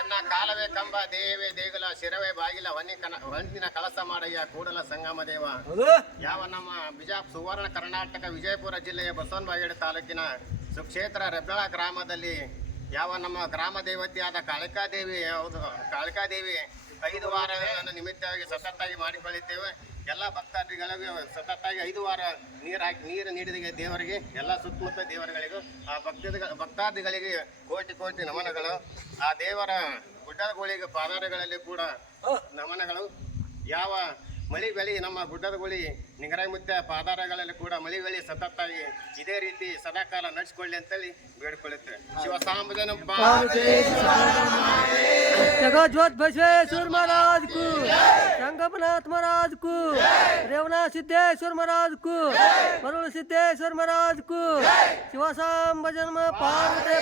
ಎನ್ನ ಕಾಲವೇ ಕಂಬ ದೇವೇ ದೇಗುಲ ಶಿರವೇ ಬಾಗಿಲ ಹೊನ್ನಿನ ಕಳಸ ಮಾಡಯ್ಯ ಕೂಡಲ ಸಂಗಮ ದೇವ. ಯಾವ ನಮ್ಮ ಸುವರ್ಣ ಕರ್ನಾಟಕ ವಿಜಯಪುರ ಜಿಲ್ಲೆಯ ಬಸವನಬಾಗೇಡು ತಾಲೂಕಿನ ಸುಕ್ಷೇತ್ರ ರೆಬ್ಬೆಳ ಗ್ರಾಮದಲ್ಲಿ ಯಾವ ನಮ್ಮ ಗ್ರಾಮ ದೇವತೆಯಾದ ಕಾಳಿಕಾದೇವಿ ಕಾಳಿಕಾದೇವಿ 5 ವಾರಗಳನ್ನು ನಿಮಿತ್ತವಾಗಿ ಸತತವಾಗಿ ಮಾಡಿಕೊಳ್ಳುತ್ತೇವೆ. ಎಲ್ಲ ಭಕ್ತಾದಿಗಳಿಗೆ ಸತತವಾಗಿ 5 ವಾರ ನೀರು ನೀಡಿದ ದೇವರಿಗೆ ಎಲ್ಲ ಸುತ್ತಮುತ್ತ ದೇವರುಗಳಿಗೂ ಆ ಭಕ್ತಾದಿಗಳಿಗೆ ಕೋಟಿ ಕೋಟಿ ನಮನಗಳು. ಆ ದೇವರ ಗುಡ್ಡಗಳಿಗೆ ಪಾದಾರಗಳಲ್ಲಿ ಕೂಡ ನಮನಗಳು. ಯಾವ ಮಳಿ ಬೆಳಿ ನಮ್ಮ ಗುಡ್ಡದ ಗುಳಿ ನಿಂಗರಾಯಮುತ್ಯ ಪಾದಾರಗಳಲ್ಲಿ ಕೂಡ ಮಳಿ ಬೆಳಿ ಸತತವಾಗಿ ಇದೇ ರೀತಿ ಸದಾಕಾಲ ನಡೆಸಿಕೊಳ್ಳಿ ಅಂತೇಳಿ ಬೇಡಿಕೊಳ್ಳುತ್ತೇವೆ. ಶಿವಸಾಂಬಜನ जगज्योत बसवेश्वर महाराज को, संगमनाथ महाराज को, रेवना सिद्धेश्वर महाराज को, वरुण सिद्धेश्वर महाराज को, शिवसाम भजन में पार्वती